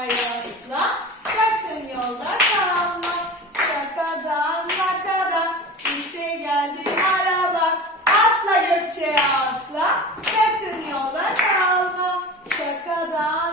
faydasla sakın yolda kalma. Şakadan makadan işte geldi araba. Atla Gökçe'ye atla sakın yolda kalma. Şakadan